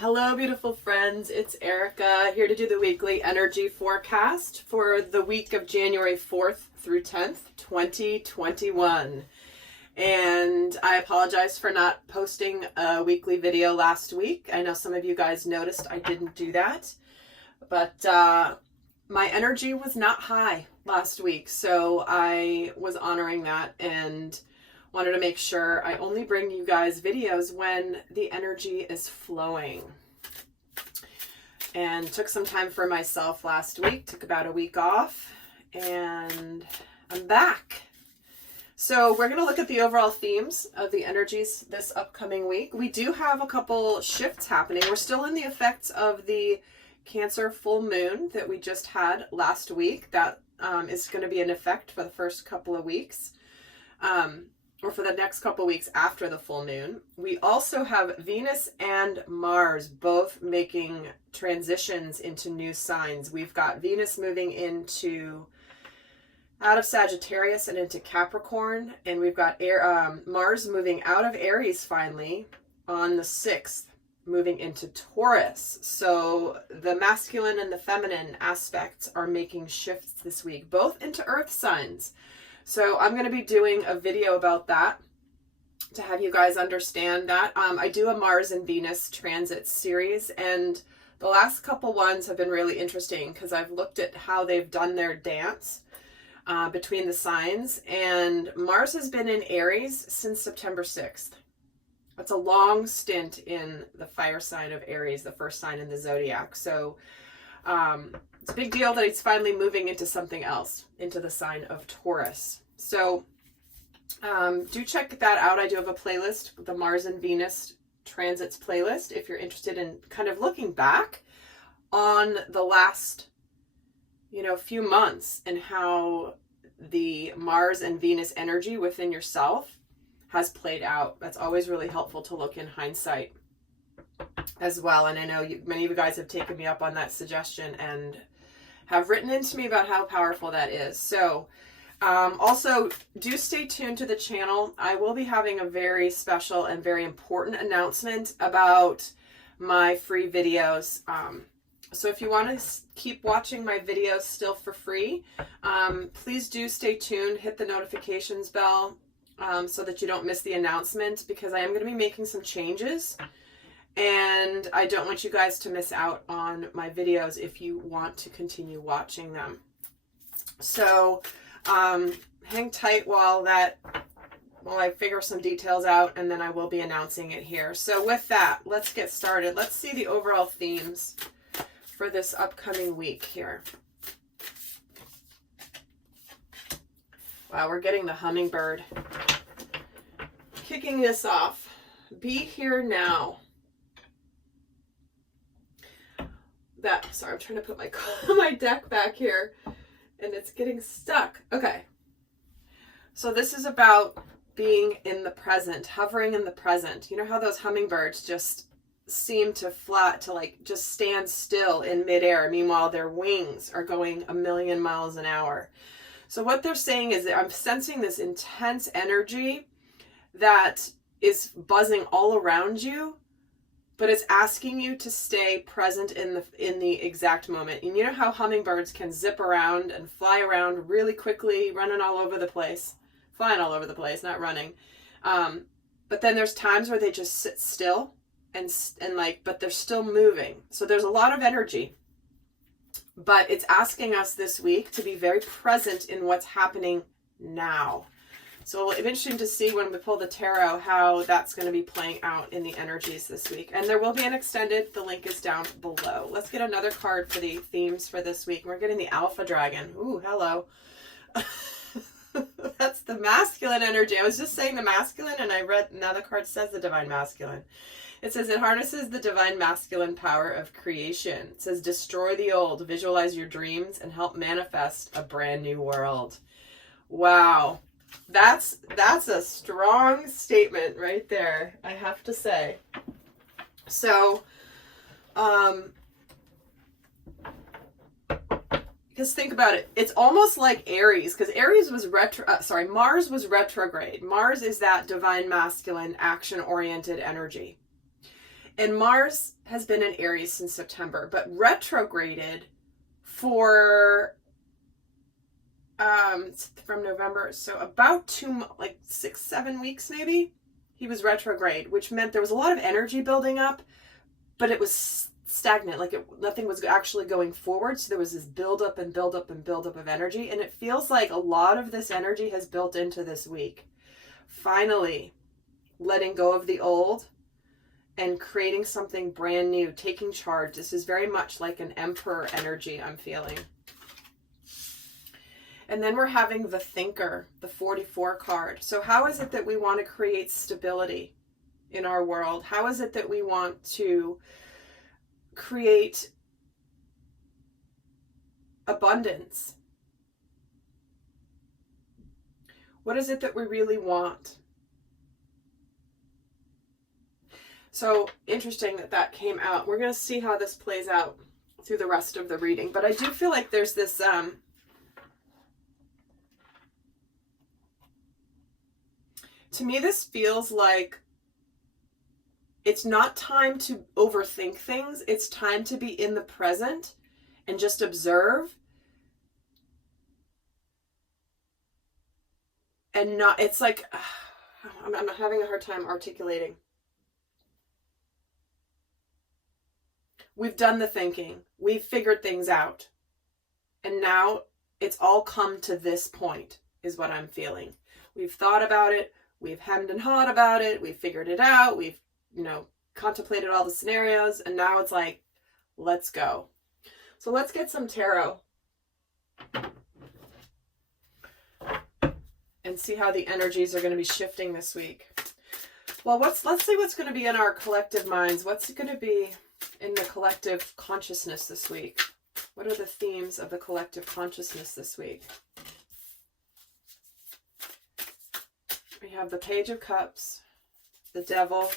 Hello, beautiful friends. It's Erika here to do the weekly energy forecast for the week of January 4th through 10th, 2021. And I apologize for not posting a weekly video last week. I know some of you guys noticed I didn't do that, but my energy was not high last week, so I was honoring that and wanted to make sure I only bring you guys videos when the energy is flowing. And took some time for myself last week, took about a week off, and I'm back. So we're going to look at the overall themes of the energies this upcoming week. We do have a couple shifts happening. We're still in the effects of the Cancer full moon that we just had last week. That is going to be in effect for the first couple of weeks. Or for the next couple weeks after the full moon. We also have Venus and Mars both making transitions into new signs. We've got Venus moving out of Sagittarius and into Capricorn, and we've got Mars moving out of Aries finally on the 6th, moving into Taurus. So the masculine and the feminine aspects are making shifts this week, both into earth signs. So I'm going to be doing a video about that to have you guys understand that. I do a Mars and Venus transit series, and the last couple ones have been really interesting because I've looked at how they've done their dance between the signs, and Mars has been in Aries since September 6th. That's a long stint in the fire sign of Aries, the first sign in the zodiac. So it's a big deal that he's finally moving into something else, into the sign of Taurus. So do check that out. I do have a playlist, the Mars and Venus transits playlist, if you're interested in kind of looking back on the last, few months and how the Mars and Venus energy within yourself has played out. That's always really helpful to look in hindsight as well. And I know many of you guys have taken me up on that suggestion and have written into me about how powerful that is. So also do stay tuned to the channel. I will be having a very special and very important announcement about my free videos. So if you want to keep watching my videos still for free, please do stay tuned, hit the notifications bell so that you don't miss the announcement, because I am going to be making some changes. And I don't want you guys to miss out on my videos if you want to continue watching them. So hang tight while I figure some details out, and then I will be announcing it here. So with that, let's get started. Let's see the overall themes for this upcoming week here. Wow, we're getting the hummingbird. Kicking this off. Be here now. Sorry, I'm trying to put my deck back here and it's getting stuck. Okay. So this is about being in the present, hovering in the present. You know how those hummingbirds just seem to just stand still in midair. Meanwhile, their wings are going 1,000,000 miles an hour. So what they're saying is that I'm sensing this intense energy that is buzzing all around you, but it's asking you to stay present in the exact moment. And you know how hummingbirds can zip around and fly around really quickly, running all over the place, flying all over the place, not running. But then there's times where they just sit still but they're still moving. So there's a lot of energy, but it's asking us this week to be very present in what's happening now. So it'll be interesting to see when we pull the tarot how that's going to be playing out in the energies this week. And there will be an extended, the link is down below. Let's get another card for the themes for this week. We're getting the Alpha Dragon. Ooh, hello. That's the masculine energy. I was just saying the masculine, and I read, now the card says the Divine Masculine. It says it harnesses the Divine Masculine power of creation. It says destroy the old, visualize your dreams, and help manifest a brand new world. Wow. That's a strong statement right there, I have to say. So, because think about it, it's almost like Aries, because Aries was Mars was retrograde. Mars is that divine masculine, action-oriented energy. And Mars has been in Aries since September, but retrograded for from November, so about 6-7 weeks maybe. He was retrograde, which meant there was a lot of energy building up, but it was stagnant, like nothing was actually going forward. So there was this buildup and buildup and buildup of energy, and it feels like a lot of this energy has built into this week. Finally, letting go of the old and creating something brand new, taking charge. This is very much like an emperor energy I'm feeling. And then we're having the Thinker, the 44 card. So how is it that we want to create stability in our world? How is it that we want to create abundance? What is it that we really want? So interesting that that came out. We're going to see how this plays out through the rest of the reading. But I do feel like there's this... to me, this feels like it's not time to overthink things. It's time to be in the present and just observe. And not, it's like, I'm having a hard time articulating. We've done the thinking. We've figured things out. And now it's all come to this point, is what I'm feeling. We've thought about it. We've hemmed and hawed about it. We've figured it out. We've, contemplated all the scenarios. And now it's like, let's go. So let's get some tarot and see how the energies are going to be shifting this week. Well, let's see what's going to be in our collective minds. What's going to be in the collective consciousness this week? What are the themes of the collective consciousness this week? We have the Page of Cups, the Devil,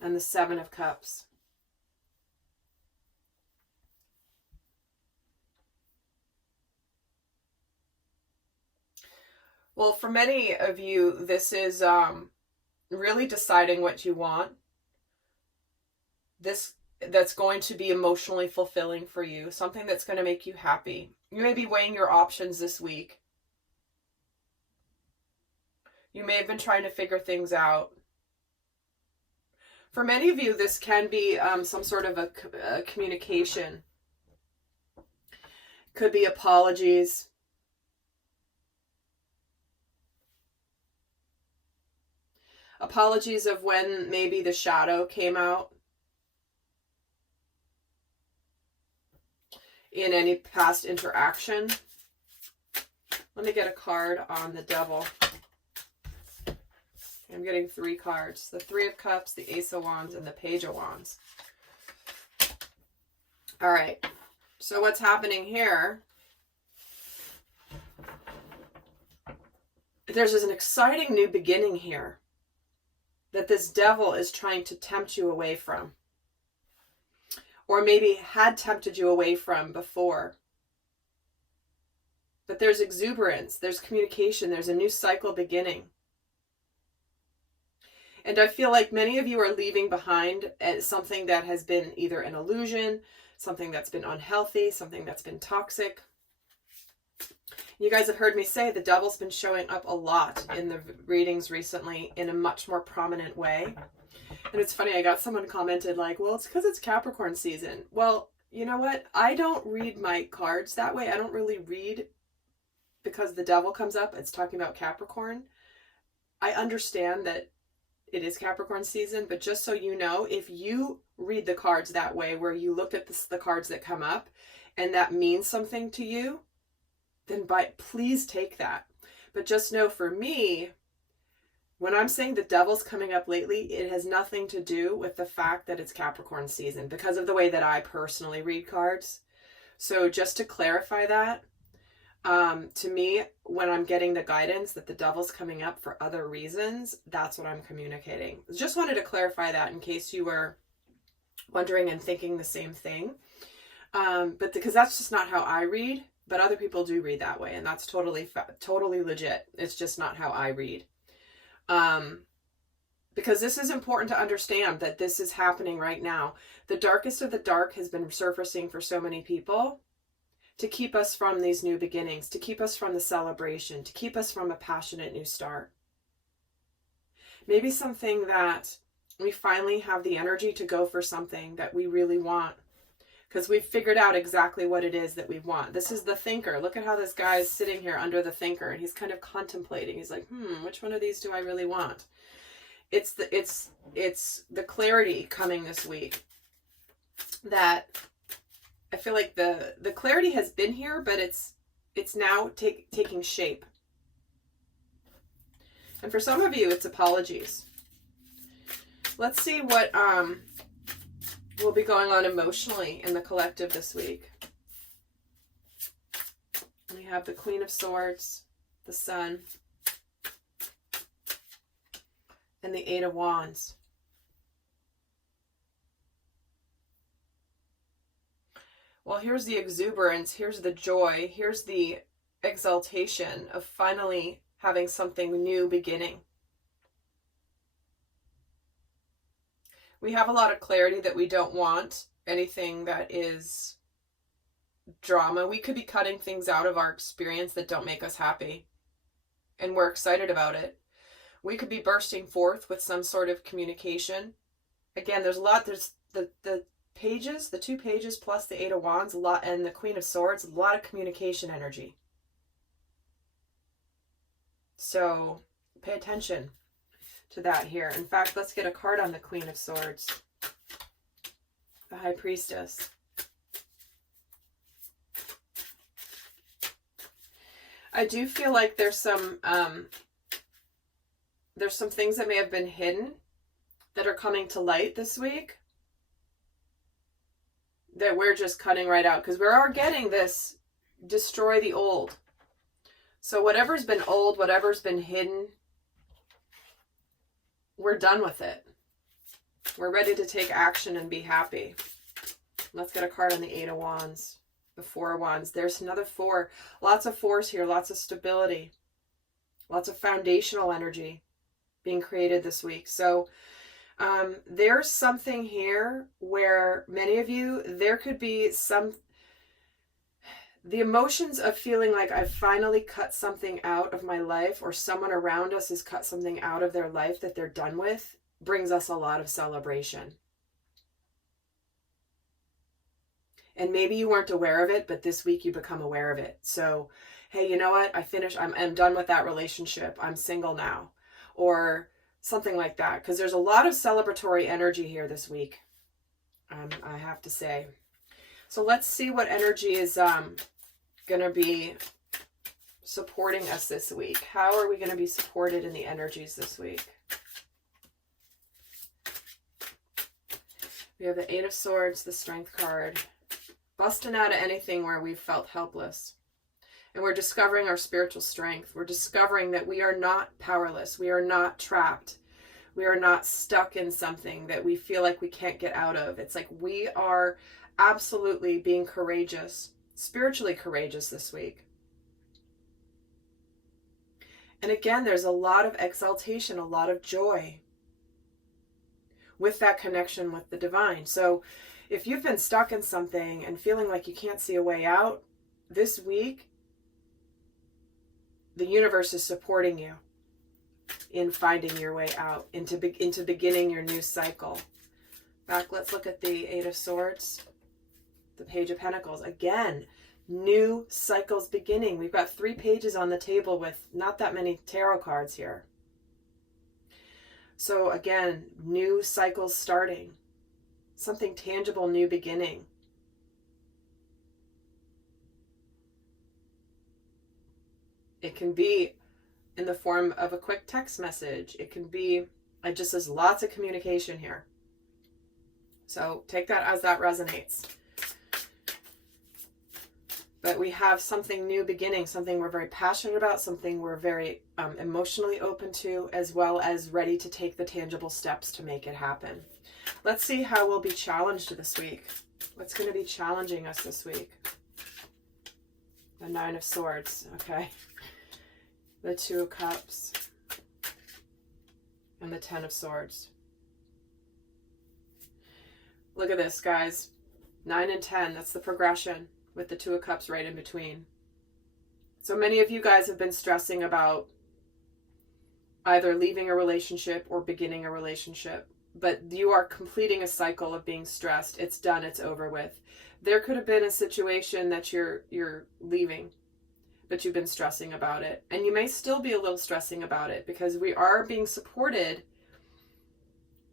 and the Seven of Cups. Well, for many of you, this is really deciding what you want. That's going to be emotionally fulfilling for you, something that's going to make you happy. You may be weighing your options this week. You may have been trying to figure things out. For many of you, this can be some sort of a communication. Could be apologies. Apologies of when maybe the shadow came out in any past interaction. Let me get a card on the Devil. I'm getting 3 cards. The Three of Cups, the Ace of Wands, and the Page of Wands. All right. So what's happening here? There's an exciting new beginning here that this Devil is trying to tempt you away from. Or maybe had tempted you away from before. But there's exuberance, there's communication, there's a new cycle beginning. And I feel like many of you are leaving behind something that has been either an illusion, something that's been unhealthy, something that's been toxic. You guys have heard me say the Devil's been showing up a lot in the readings recently in a much more prominent way. And it's funny, I got someone commented like, well, it's because it's Capricorn season. Well, you know what? I don't read my cards that way. I don't really read because the Devil comes up. It's talking about Capricorn. I understand that it is Capricorn season, but just so you know, if you read the cards that way, where you look at the cards that come up and that means something to you, then please take that. But just know for me, when I'm saying the Devil's coming up lately, it has nothing to do with the fact that it's Capricorn season because of the way that I personally read cards. So just to clarify that, to me, when I'm getting the guidance that the Devil's coming up for other reasons, that's what I'm communicating. Just wanted to clarify that in case you were wondering and thinking the same thing. But because that's just not how I read, but other people do read that way, and that's totally legit. It's just not how I read. because this is important to understand that this is happening right now. The darkest of the dark has been surfacing for so many people to keep us from these new beginnings, to keep us from the celebration, to keep us from a passionate new start. Maybe something that we finally have the energy to go for something that we really want, because we've figured out exactly what it is that we want. This is the thinker. Look at how this guy is sitting here under the thinker, and he's kind of contemplating. He's like, which one of these do I really want? It's the clarity coming this week that I feel like the clarity has been here, but it's now taking shape. And for some of you, it's apologies. Let's see what will be going on emotionally in the collective this week. We have the Queen of Swords, the Sun, and the Eight of Wands. Well, here's the exuberance, here's the joy, here's the exaltation of finally having something new beginning. We have a lot of clarity that we don't want anything that is drama. We could be cutting things out of our experience that don't make us happy, and we're excited about it. We could be bursting forth with some sort of communication. Again, there's a lot. There's the pages, the 2 pages plus the Eight of Wands, a lot, and the Queen of Swords, a lot of communication energy. So pay attention to that here. In fact, let's get a card on the Queen of Swords, the High Priestess. I do feel like there's some things that may have been hidden that are coming to light this week that we're just cutting right out, because we are getting this destroy the old. So whatever's been old, whatever's been hidden, we're done with it. We're ready to take action and be happy. Let's get a card on the Eight of Wands, the Four of Wands. There's another 4. Lots of 4s here, lots of stability, lots of foundational energy being created this week. So there's something here where many of you, there could be the emotions of feeling like I've finally cut something out of my life, or someone around us has cut something out of their life that they're done with, brings us a lot of celebration. And maybe you weren't aware of it, but this week you become aware of it. So, hey, you know what? I'm done with that relationship. I'm single now. Or something like that. Because there's a lot of celebratory energy here this week, I have to say. So let's see what energy is going to be supporting us this week. How are we going to be supported in the energies this week? We have the Eight of Swords, the Strength card. Busting out of anything where we've felt helpless. And we're discovering our spiritual strength. We're discovering that we are not powerless. We are not trapped. We are not stuck in something that we feel like we can't get out of. It's like we are absolutely being courageous, spiritually courageous this week. And again, there's a lot of exaltation, a lot of joy with that connection with the divine. So if you've been stuck in something and feeling like you can't see a way out, this week, the universe is supporting you in finding your way out, into beginning your new cycle. Back, let's look at the Eight of Swords, the Page of Pentacles. Again, new cycles beginning. We've got 3 pages on the table with not that many tarot cards here. So again, new cycles starting. Something tangible, new beginning. It can be in the form of a quick text message. It can be, there's lots of communication here. So take that as that resonates. But we have something new beginning, something we're very passionate about, something we're very emotionally open to, as well as ready to take the tangible steps to make it happen. Let's see how we'll be challenged this week. What's going to be challenging us this week? The Nine of Swords, okay. The Two of Cups. and the 10 of Swords. Look at this, guys. 9 and 10, that's the progression with the 2 of Cups right in between. So many of you guys have been stressing about either leaving a relationship or beginning a relationship, but you are completing a cycle of being stressed. It's done, it's over with. There could have been a situation that you're leaving, but you've been stressing about it. And you may still be a little stressing about it because we are being supported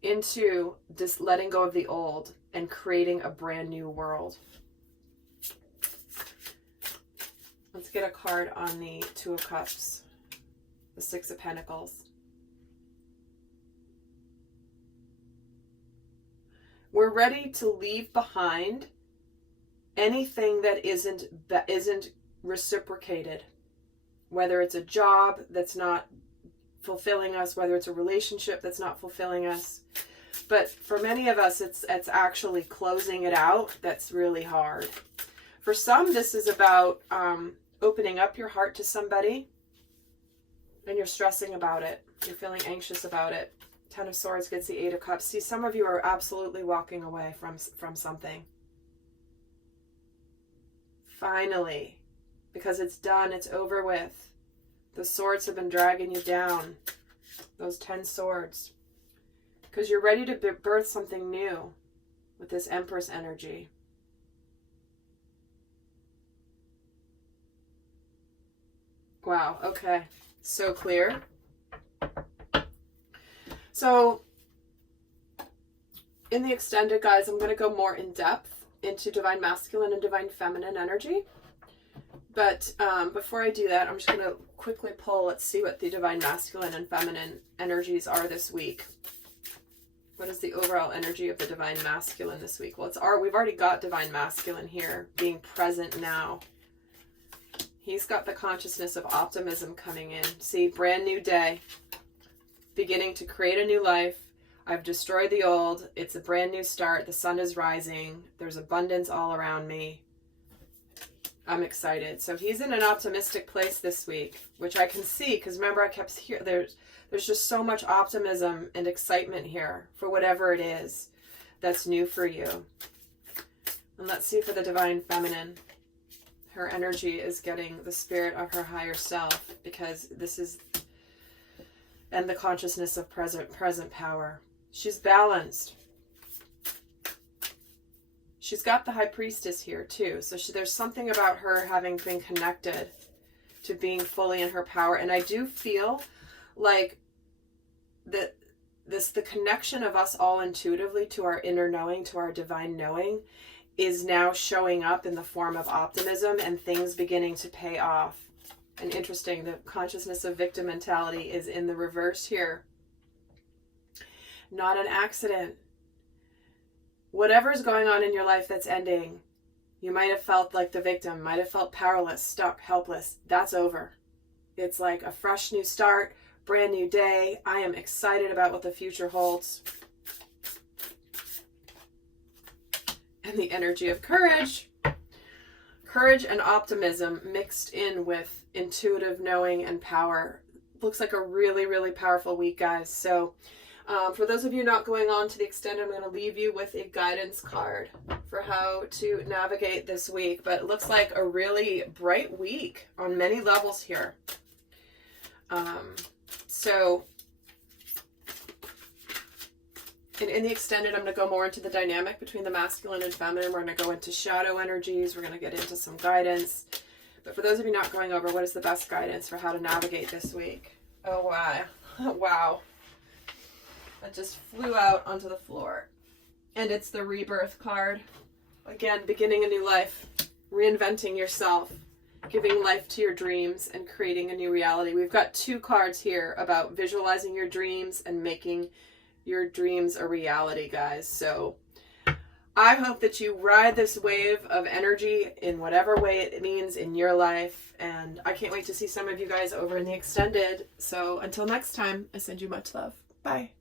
into just letting go of the old and creating a brand new world. Let's get a card on the 2 of Cups, the 6 of Pentacles. We're ready to leave behind anything that isn't reciprocated, whether it's a job that's not fulfilling us, whether it's a relationship that's not fulfilling us. But for many of us, it's actually closing it out that's really hard. For some, this is about opening up your heart to somebody, and you're stressing about it. You're feeling anxious about it. 10 of Swords gets the 8 of Cups. See, some of you are absolutely walking away from something. Finally, because it's done, it's over with. The swords have been dragging you down. Those 10 swords. Because you're ready to birth something new with this Empress energy. Wow, okay. So clear. So, in the extended, guys, I'm going to go more in depth into Divine Masculine and Divine Feminine energy. But before I do that, I'm just going to quickly pull. Let's see what the Divine Masculine and Feminine energies are this week. What is the overall energy of the Divine Masculine this week? Well, we've already got Divine Masculine here, being present now. He's got the consciousness of optimism coming in. See, brand new day. Beginning to create a new life. I've destroyed the old. It's a brand new start. The sun is rising. There's abundance all around me. I'm excited. So he's in an optimistic place this week, which I can see because remember I kept here. There's just so much optimism and excitement here for whatever it is that's new for you. And let's see for the Divine Feminine. Her energy is getting the spirit of her higher self because this is, and the consciousness of present power. She's balanced. She's got the High Priestess here too. So there's something about her having been connected to being fully in her power. And I do feel like the connection of us all intuitively to our inner knowing, to our divine knowing, is now showing up in the form of optimism and things beginning to pay off. And interesting, the consciousness of victim mentality is in the reverse here. Not an accident. Whatever's going on in your life that's ending, you might have felt like the victim, might have felt powerless, stuck, helpless. That's over. It's like a fresh new start, brand new day. I am excited about what the future holds. And the energy of courage. Courage and optimism mixed in with intuitive knowing and power. Looks like a really, really powerful week, guys. So for those of you not going on to the extended, I'm going to leave you with a guidance card for how to navigate this week. But it looks like a really bright week on many levels here. So in the extended, I'm going to go more into the dynamic between the masculine and feminine. We're going to go into shadow energies. We're going to get into some guidance. But for those of you not going over, what is the best guidance for how to navigate this week? Oh, wow. Wow. That just flew out onto the floor. And it's the rebirth card. Again, beginning a new life. Reinventing yourself. Giving life to your dreams and creating a new reality. We've got 2 cards here about visualizing your dreams and making your dreams a reality, guys. So I hope that you ride this wave of energy in whatever way it means in your life. And I can't wait to see some of you guys over in the extended. So until next time, I send you much love. Bye.